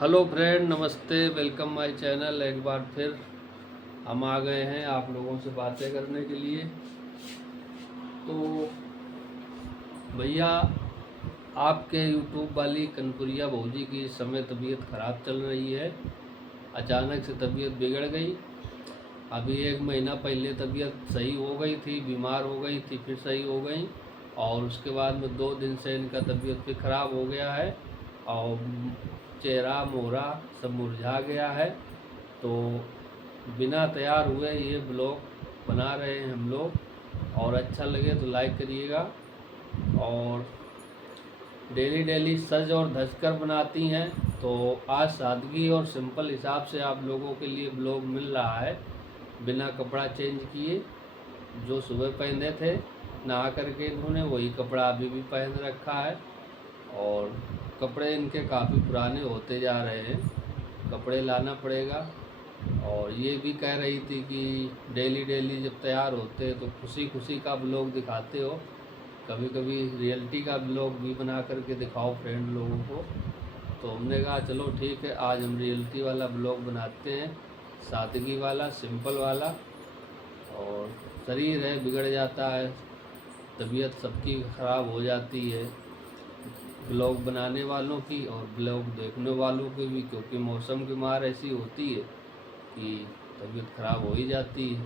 Hello friend, नमस्ते। Welcome my channel. एक बार फिर हम आ गए हैं आप लोगों से बातें करने के लिए। तो भैया, आपके यूट्यूब वाली कनपुरिया भौजी की इस समय तबीयत ख़राब चल रही है। अचानक से तबीयत बिगड़ गई। अभी 1 महीना पहले तबीयत सही हो गई थी, बीमार हो गई थी, फिर सही हो गई और उसके बाद में 2 दिन से इनका तबीयत फिर ख़राब हो गया है और चेहरा मोहरा सब मुरझा गया है। तो बिना तैयार हुए ये ब्लॉग बना रहे हैं हम लोग, और अच्छा लगे तो लाइक करिएगा। और डेली डेली सज और धज कर बनाती हैं, तो आज सादगी और सिंपल हिसाब से आप लोगों के लिए ब्लॉग मिल रहा है। बिना कपड़ा चेंज किए, जो सुबह पहने थे नहा करके इन्होंने वही कपड़ा अभी भी पहन रखा है। और कपड़े इनके काफ़ी पुराने होते जा रहे हैं, कपड़े लाना पड़ेगा। और ये भी कह रही थी कि डेली डेली जब तैयार होते तो खुशी खुशी का ब्लॉग दिखाते हो, कभी कभी रियलिटी का ब्लॉग भी बना करके दिखाओ फ्रेंड लोगों को। तो हमने कहा चलो ठीक है, आज हम रियलिटी वाला ब्लॉग बनाते हैं, सादगी वाला, सिंपल वाला। और शरीर है बिगड़ जाता है, तबीयत सबकी ख़राब हो जाती है, ब्लॉग बनाने वालों की और ब्लॉग देखने वालों की भी, क्योंकि मौसम की मार ऐसी होती है कि तबीयत ख़राब हो ही जाती है।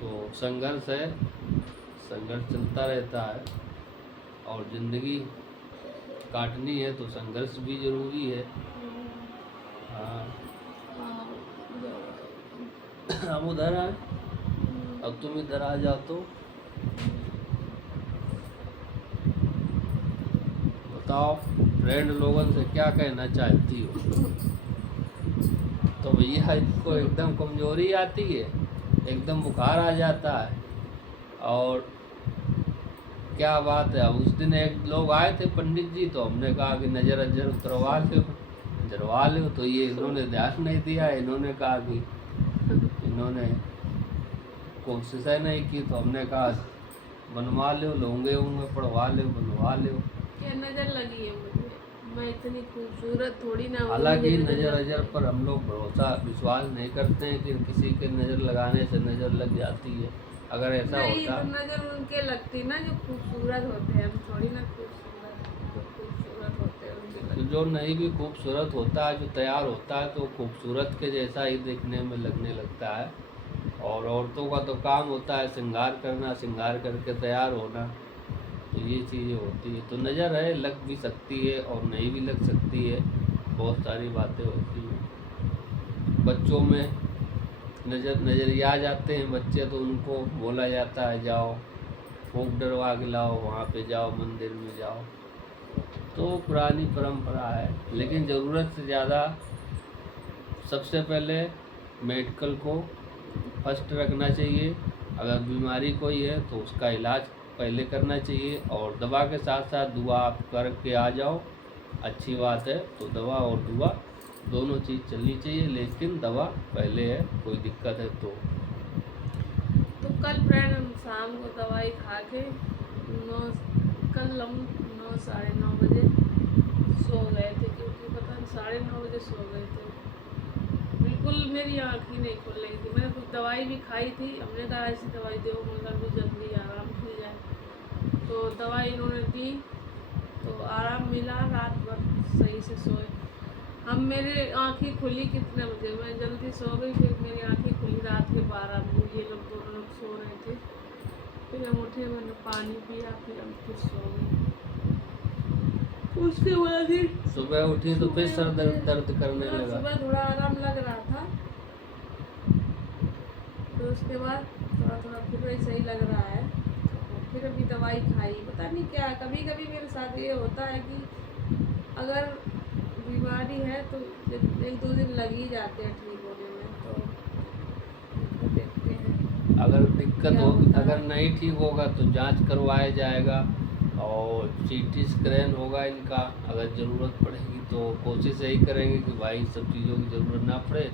तो संघर्ष है, संघर्ष चलता रहता है और ज़िंदगी काटनी है तो संघर्ष भी ज़रूरी है। हाँ, हम उधर आए, अब तुम इधर आ जाओ। तो बताओ फ्रेंड लोगों से क्या कहना चाहती हो। तो भैया इसको एकदम कमजोरी आती है, एकदम बुखार आ जाता है। और क्या बात है, उस दिन एक लोग आए थे पंडित जी, तो हमने कहा कि नज़र अजर उतरवा लो, तो ये इन्होंने ध्यान नहीं दिया। इन्होंने कहा कि इन्होंने कोशिश नहीं की, तो हमने कहा बनवा लो, लोगे उंगे पढ़वा लो, बनवा लो। क्या नजर लगी है मुझे? मैं इतनी खूबसूरत थोड़ी ना हूँ। हालांकि नज़र अजर पर हम लोग भरोसा विश्वास नहीं करते हैं कि किसी के नज़र लगाने से नज़र लग जाती है। अगर ऐसा नहीं, होता तो नजर उनके लगती ना जो खूबसूरत होते हैं, हम थोड़ी ना खूबसूरत, जो खूबसूरत होते हैं उनके तो लगती। जो नहीं भी खूबसूरत होता है, जो तैयार होता है, तो खूबसूरत के जैसा ही देखने में लगने लगता है। और औरतों का तो काम होता है श्रृंगार करना, श्रृंगार करके तैयार होना। तो ये चीज़ें होती है। तो नज़र है, लग भी सकती है और नहीं भी लग सकती है, बहुत सारी बातें होती हैं। बच्चों में नज़रिया आ जाते हैं बच्चे, तो उनको बोला जाता है जाओ फूंक डरवा के लाओ, वहाँ पे जाओ, मंदिर में जाओ। तो पुरानी परंपरा है, लेकिन ज़रूरत से ज़्यादा सबसे पहले मेडिकल को फर्स्ट रखना चाहिए। अगर बीमारी कोई है तो उसका इलाज पहले करना चाहिए, और दवा के साथ साथ दुआ आप करके आ जाओ, अच्छी बात है। तो दवा और दुआ दोनों चीज़ चलनी चाहिए, लेकिन दवा पहले है, कोई दिक्कत है तो। कल फ्रेंड हम शाम को दवाई खा के कल हम 9 साढ़े 9 बजे सो गए थे, क्योंकि पता नहीं 9:30 बजे सो गए थे। बिल्कुल मेरी आँख ही नहीं खुल रही थी। मैंने कुछ दवाई भी खाई थी, हमने कहा ऐसी दवाई दो मगर भी जल्दी आराम मिल जाए। तो दवाई इन्होंने दी तो आराम मिला, रात भर सही से सोए हम। मेरी आँखें खुली कितने बजे, मैं जल्दी सो गई, फिर मेरी आँखें खुली रात के 12 बजे। ये लोग दोनों लोग सो रहे थे, फिर हम उठे, मैंने पानी पिया, फिर हम फिर सो गए। उसके बाद ही सुबह उठी तो फिर सर दर्द करने लगा। सुबह थोड़ा आराम लग रहा था, तो उसके बाद थोड़ा थोड़ा फिर वही सही लग रहा है। फिर अभी दवाई खाई, पता नहीं क्या, कभी कभी मेरे साथ ये होता है कि अगर बीमारी है तो 1-2 दिन लग ही जाते हैं ठीक होने में। तो देखते हैं अगर दिक्कत क्या हो, होता अगर है। नहीं ठीक होगा तो जांच करवाया जाएगा और सीटी स्कैन होगा इनका। अगर ज़रूरत पड़ेगी तो कोशिश यही करेंगे कि भाई सब चीज़ों की ज़रूरत ना पड़े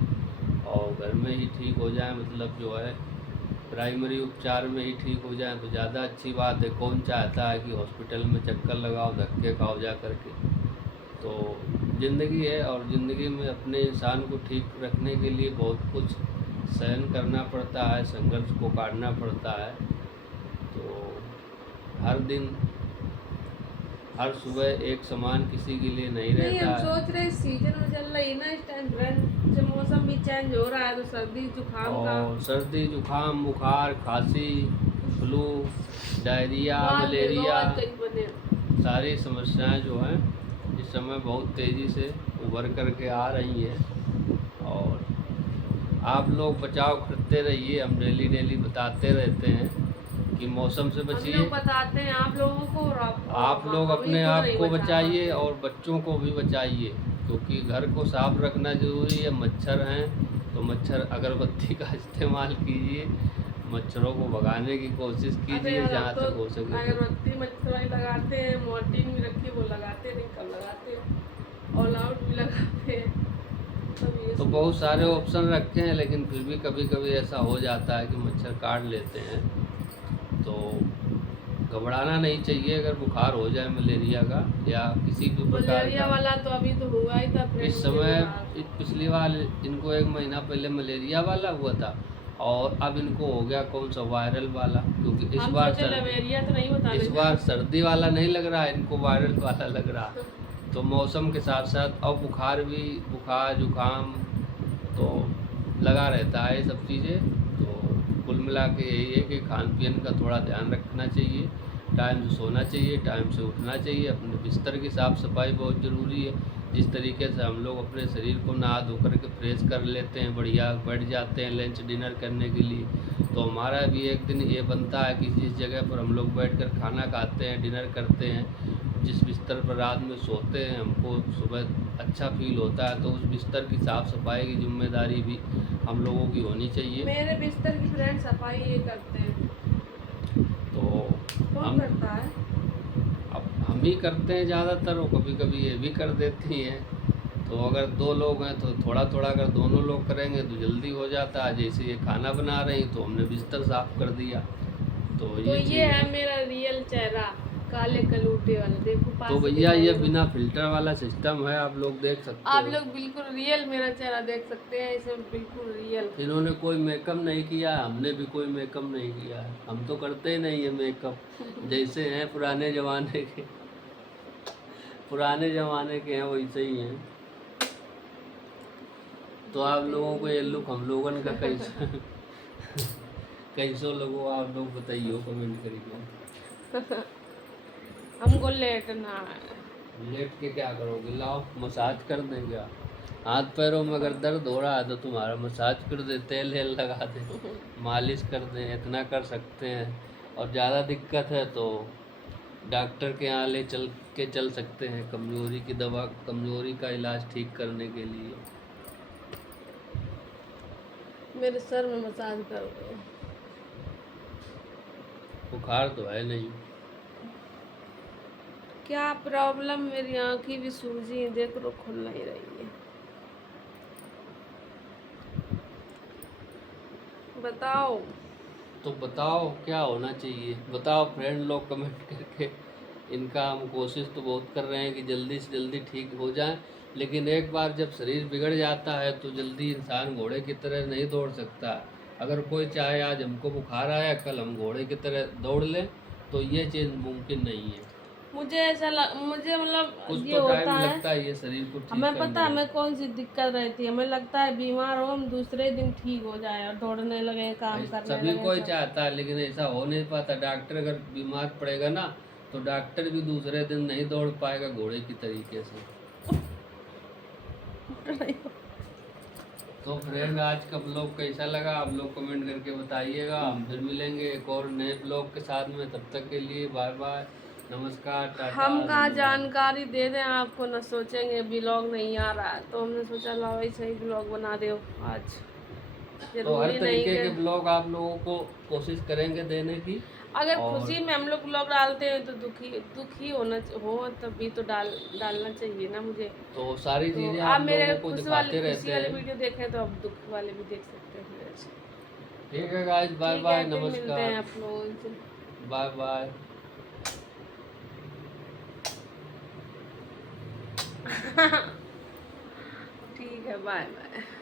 और घर में ही ठीक हो जाए, मतलब जो है प्राइमरी उपचार में ही ठीक हो जाए तो ज़्यादा अच्छी बात है। कौन चाहता है कि हॉस्पिटल में चक्कर लगाओ, धक्के खाओ जा करके। तो ज़िंदगी है, और ज़िंदगी में अपने इंसान को ठीक रखने के लिए बहुत कुछ सहन करना पड़ता है, संघर्ष को काटना पड़ता है। तो हर दिन हर सुबह एक समान किसी के लिए नहीं नहीं, हम रहता है। सोच रहे सीजन में चल रही है ना इस टाइम ठंड, जब मौसम भी चेंज हो रहा है तो सर्दी जुकाम का और सर्दी जुकाम बुखार खांसी फ्लू डायरिया बाल के मलेरिया रोज कई बने। सारी समस्याएं जो हैं इस समय बहुत तेज़ी से उभर करके आ रही हैं। और आप लोग बचाव करते रहिए, हम डेली बताते रहते हैं कि मौसम से हम बचिए। लोग बताते हैं आप लोगों को, और आप लोग हम ही अपने खुद आप नहीं को बचा बचाइए पाते। और बच्चों को भी बचाइए, क्योंकि घर को साफ रखना ज़रूरी है। मच्छर हैं तो मच्छर अगरबत्ती का इस्तेमाल कीजिए, मच्छरों को भगाने की कोशिश अरे कीजिए यार, जहाँ अब तो तक हो सके। अगरबत्ती मच्छरदानी लगाते हैं, मॉर्टिन भी रखी वो लगाते नहीं, कब लगाते हैं, ऑल आउट भी लगाते हैं। सब ये तो सब बहुत सारे ऑप्शन रखे हैं, लेकिन फिर भी कभी कभी ऐसा हो जाता है कि मच्छर काट लेते हैं। तो घबराना नहीं चाहिए अगर बुखार हो जाए मलेरिया का या किसी भी प्रकार मलेरिया का। वाला तो अभी तो हुआ ही था फ्रेंड इस मुझे समय बुखार। पिछली बार इनको 1 महीना पहले मलेरिया वाला हुआ था, और अब इनको हो गया कौन सा वायरल वाला, क्योंकि इस हम बार सोचे लवेरिया तो नहीं बता इस देगा। बार सर्दी वाला नहीं लग रहा है, इनको वायरल वाला लग रहा है। तो मौसम के साथ साथ अब बुखार भी, बुखार जुकाम तो लगा रहता है ये सब चीज़ें। तो कुल मिला के यही है कि खान पीन का थोड़ा ध्यान रखना चाहिए, टाइम से सोना चाहिए, टाइम से उठना चाहिए, अपने बिस्तर की साफ़ सफाई बहुत ज़रूरी है। जिस तरीके से हम लोग अपने शरीर को नहा धो करके फ्रेश कर लेते हैं, बढ़िया बैठ जाते हैं लंच डिनर करने के लिए, तो हमारा भी एक दिन ये बनता है कि जिस जगह पर हम लोग बैठकर खाना खाते हैं, डिनर करते हैं, जिस बिस्तर पर रात में सोते हैं, हमको सुबह अच्छा फील होता है, तो उस बिस्तर की साफ़ सफाई की जिम्मेदारी भी हम लोगों की होनी चाहिए। मेरे बिस्तर की फ्रेंड सफाई ये करते हैं। तो कौन हम करता है? अब हम ही करते हैं ज़्यादातर, और कभी कभी ये भी कर देती हैं। तो अगर 2 लोग हैं तो थोड़ा थोड़ा अगर दोनों लोग करेंगे तो जल्दी हो जाता है। जैसे ये खाना बना रही तो हमने बिस्तर साफ़ कर दिया। तो तो ये ये चीज़ है मेरा रियल चेहरा, काले कलूटे वाला, देखो पास तो से भैया ये दिखाऊंगा। बिना फिल्टर वाला सिस्टम है, आप लोग देख सकते आप हो। लोग बिल्कुल रियल मेरा चेहरा देख सकते हैं, इसमें बिल्कुल रियल। इन्होंने कोई मेकअप नहीं किया है, हमने भी कोई मेकअप नहीं किया है, हम तो करते ही नहीं है मेकअप। जैसे हैं पुराने ज़माने के, पुराने ज़माने के हैं वैसे ही हैं। तो आप लोगों को ये लुक हम लोगन का कैसा कैसो लोगो आप लोग बताइए कमेंट करिए। हमको लेटना है। लेट के क्या करोगे, लाओ मसाज कर दें क्या? हाथ पैरों में अगर दर्द हो रहा है तो तुम्हारा मसाज कर दे, तेल हेल लगा दे, मालिश कर दें, इतना कर सकते हैं। और ज़्यादा दिक्कत है तो डॉक्टर के यहाँ ले चल सकते हैं, कमज़ोरी की दवा, कमज़ोरी का इलाज ठीक करने के लिए। मेरे सर में मसाज कर दो। बुखार तो है नहीं। क्या प्रॉब्लम, मेरी आँखें भी सूजी हैं, देख लो खुल नहीं रही है। बताओ तो बताओ क्या होना चाहिए, बताओ फ्रेंड लोग कमेंट करके। इनका हम कोशिश तो बहुत कर रहे हैं कि जल्दी से जल्दी ठीक हो जाए, लेकिन एक बार जब शरीर बिगड़ जाता है तो जल्दी इंसान घोड़े की तरह नहीं दौड़ सकता। अगर कोई चाहे आज हमको बुखार आया, कल हम घोड़े की तरह दौड़ लें, तो ये चीज़ मुमकिन नहीं है। मुझे मुझे मतलब कुछ ये तो होता टाइम है, लगता है ये शरीर को ठीक हमें करने पता है में। हमें कौन सी दिक्कत रहती है। हमें लगता है बीमार हो, हम दूसरे दिन ठीक हो जाए और दौड़ने लगे, काम करने सभी लगे कोई सब। चाहता है, लेकिन ऐसा हो नहीं पाता। डॉक्टर अगर बीमार पड़ेगा ना, तो डॉक्टर भी दूसरे दिन नहीं दौड़ पाएगा घोड़े की तरीके से। तो फ्रेंड आज का ब्लॉग कैसा लगा आप लोग कमेंट करके बताइएगा। हम फिर मिलेंगे एक और नए ब्लॉग के साथ में, तब तक के लिए बाय बाय, नमस्कार, टाटा। हम कहाँ धन्यवाद। जानकारी दे दें आपको, न सोचेंगे ब्लॉग नहीं आ रहा है, तो हमने सोचा ला भाई सही ब्लॉग बना दो आज। तो हर जरूरी नहीं तरीके के कि ब्लॉग आप लोगों को कोशिश करेंगे देने की। अगर और खुशी में हम लोग ब्लॉग डालते हैं तो दुखी हो तभी तो डालना चाहिए ना मुझे। तो सारी तो चीज़ें आप आप मेरे लोगों को खुशी दिखाते वाली रहते हैं। वीडियो देखें तो आप दुख वाले भी देख सकते हैं। ठीक है गाइस, बाय ठीक बाय, है, फिर मिलते हैं नमस्कार, आप लोगों से। Bye bye. है, बाय बाय।